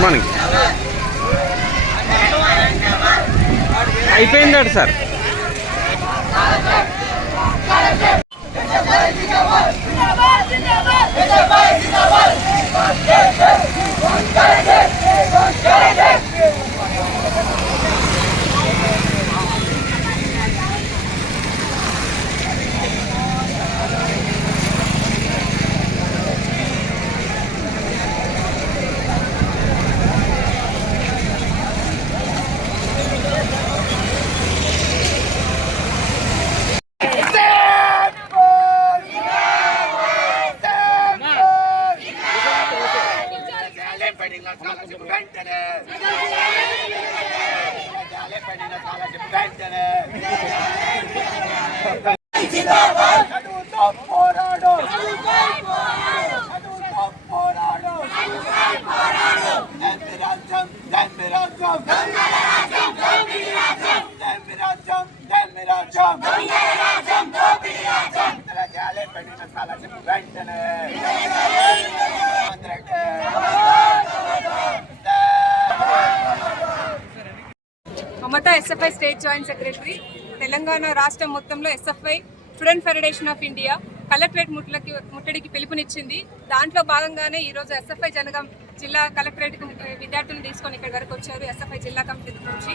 Good morning. అయిపోయిందట sir. Mamata SFI state joint secretary. Telangana రాష్ట్రం మొత్తంలో SFI student federation of India collectorate ముట్టడికి పిలుపునిచ్చింది. దాంట్లో భాగంగానే ఈరోజు ఎస్ఎఫ్ఐ జనగాం జిల్లా కలెక్టరేట్ విద్యార్థులను తీసుకొని ఇక్కడి వరకు వచ్చారు. ఎస్ఎఫ్ఐ జిల్లా కమిటీ నుంచి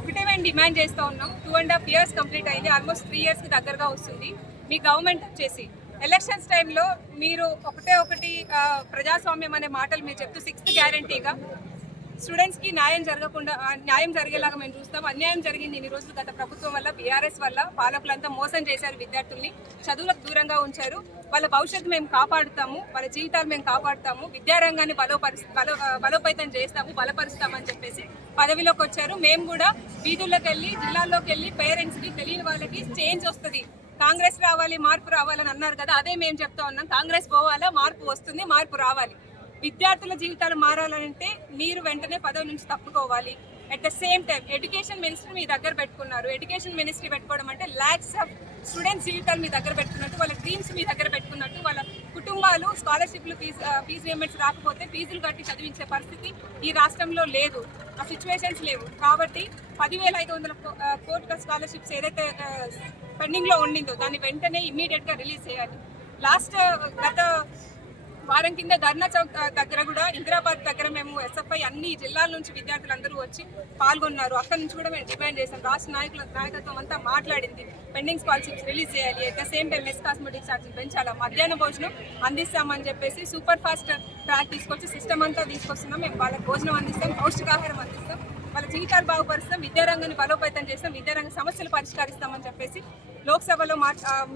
ఒకటే మేము డిమాండ్ చేస్తూ ఉన్నాం. 2.5 years కంప్లీట్ అయింది. ఆల్మోస్ట్ 3 yearsకి దగ్గరగా వస్తుంది. మీ గవర్నమెంట్ వచ్చేసి ఎలక్షన్స్ టైంలో మీరు ఒకటి ప్రజాస్వామ్యం అనే మాటలు మీరు చెప్తూ 6th గ్యారంటీగా స్టూడెంట్స్కి న్యాయం జరిగేలాగా మేము చూస్తాం. అన్యాయం జరిగింది ఇన్ని రోజులు గత ప్రభుత్వం వల్ల, బీఆర్ఎస్ వల్ల. పాలకులంతా మోసం చేశారు, విద్యార్థుల్ని చదువులకు దూరంగా ఉంచారు. వాళ్ళ భవిష్యత్తు మేము కాపాడుతాము, వాళ్ళ జీవితాలు మేము కాపాడుతాము, విద్యారంగాన్ని బలోపేతం చేస్తాము, బలపరుస్తామని చెప్పేసి పదవిలోకి వచ్చారు. మేము కూడా వీధుల్లోకి వెళ్ళి, జిల్లాల్లోకి వెళ్ళి పేరెంట్స్కి, తెలియని వాళ్ళకి చేంజ్ వస్తుంది, కాంగ్రెస్ రావాలి, మార్పు రావాలని అన్నారు కదా. అదే మేము చెప్తా ఉన్నాం. కాంగ్రెస్ పోవాలా, మార్పు వస్తుంది, మార్పు రావాలి. విద్యార్థుల జీవితాలు మారాలంటే మీరు వెంటనే పదవి నుంచి తప్పుకోవాలి. At the same time education ministry మీ దగ్గర పెట్టుకున్నారు. ఎడ్యుకేషన్ మినిస్ట్రీ పెట్టుకోవడం అంటే lakhs ఆఫ్ స్టూడెంట్స్ జీవితాలు మీ దగ్గర పెట్టుకున్నట్టు, వాళ్ళ డ్రీమ్స్ మీ దగ్గర పెట్టుకున్నట్టు. వాళ్ళ కుటుంబాలు స్కాలర్షిప్లు ఫీజు పేమెంట్స్ రాకపోతే ఫీజులు కట్టి చదివించే పరిస్థితి ఈ రాష్ట్రంలో లేదు. ఆ సిచ్యువేషన్స్ లేవు. కాబట్టి 10,500 కోట్ల స్కాలర్షిప్స్ ఏదైతే పెండింగ్లో ఉండిందో దాన్ని వెంటనే ఇమ్మీడియట్గా రిలీజ్ చేయాలి. గత వారం కింద ధర్నా చౌక్ దగ్గర కూడా, ఇందిరాబాద్ దగ్గర మేము ఎస్ఎఫ్ఐ అన్ని జిల్లాల నుంచి విద్యార్థులందరూ వచ్చి పాల్గొన్నారు. అక్కడి నుంచి కూడా మేము డిమాండ్ చేశాం. రాష్ట్ర నాయకత్వం అంతా మాట్లాడింది. పెండింగ్ స్కాలర్షిప్స్ రిలీజ్ చేయాలి. At the same time mess cosmetic ఛార్జీలు పెంచాలి. మధ్యాహ్న భోజనం అందిస్తామని చెప్పేసి సూపర్ ఫాస్ట్ ట్రాక్ తీసుకొచ్చి సిస్టమ్ అంతా తీసుకొస్తున్నాం. మేము వాళ్ళకి భోజనం అందిస్తాం, పౌష్టికాహారం అందిస్తాం, వాళ్ళ జీవితాలు బాగుపరుస్తాం, విద్యారంగాన్ని బలోపేతం చేస్తాం, విద్యారంగ సమస్యలు పరిష్కరిస్తామని చెప్పేసి లోక్సభలో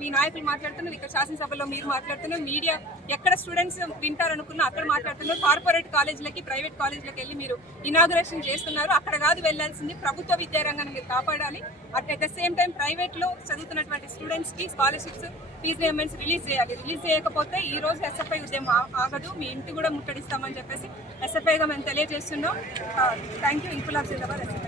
మీ నాయకులు మాట్లాడుతున్నారు, ఇక్కడ శాసనసభలో మీరు మాట్లాడుతున్నారు, మీడియా ఎక్కడ స్టూడెంట్స్ వింటారనుకున్నా అక్కడ మాట్లాడుతున్నారు. కార్పొరేట్ కాలేజీలకి, ప్రైవేట్ కాలేజీలకి వెళ్ళి మీరు ఇనాగ్రేషన్ చేస్తున్నారు. అక్కడ కాదు వెళ్లాల్సింది, ప్రభుత్వ విద్యారంగాన్ని మీరు కాపాడాలి. అట్ ద సేమ్ టైం ప్రైవేట్లో చదువుతున్నటువంటి స్టూడెంట్స్కి స్కాలర్షిప్స్, ఫీజు పేమెంట్స్ రిలీజ్ చేయాలి. రిలీజ్ చేయకపోతే ఈ రోజు ఎస్ఎఫ్ఐ ఉద్యమం ఆగదు, మీ ఇంటి కూడా ముట్టడిస్తామని చెప్పేసి ఎస్ఎఫ్ఐగా మేము తెలియజేస్తున్నాం. Thank you. ఇంకులాబ్ జిందాబాద్.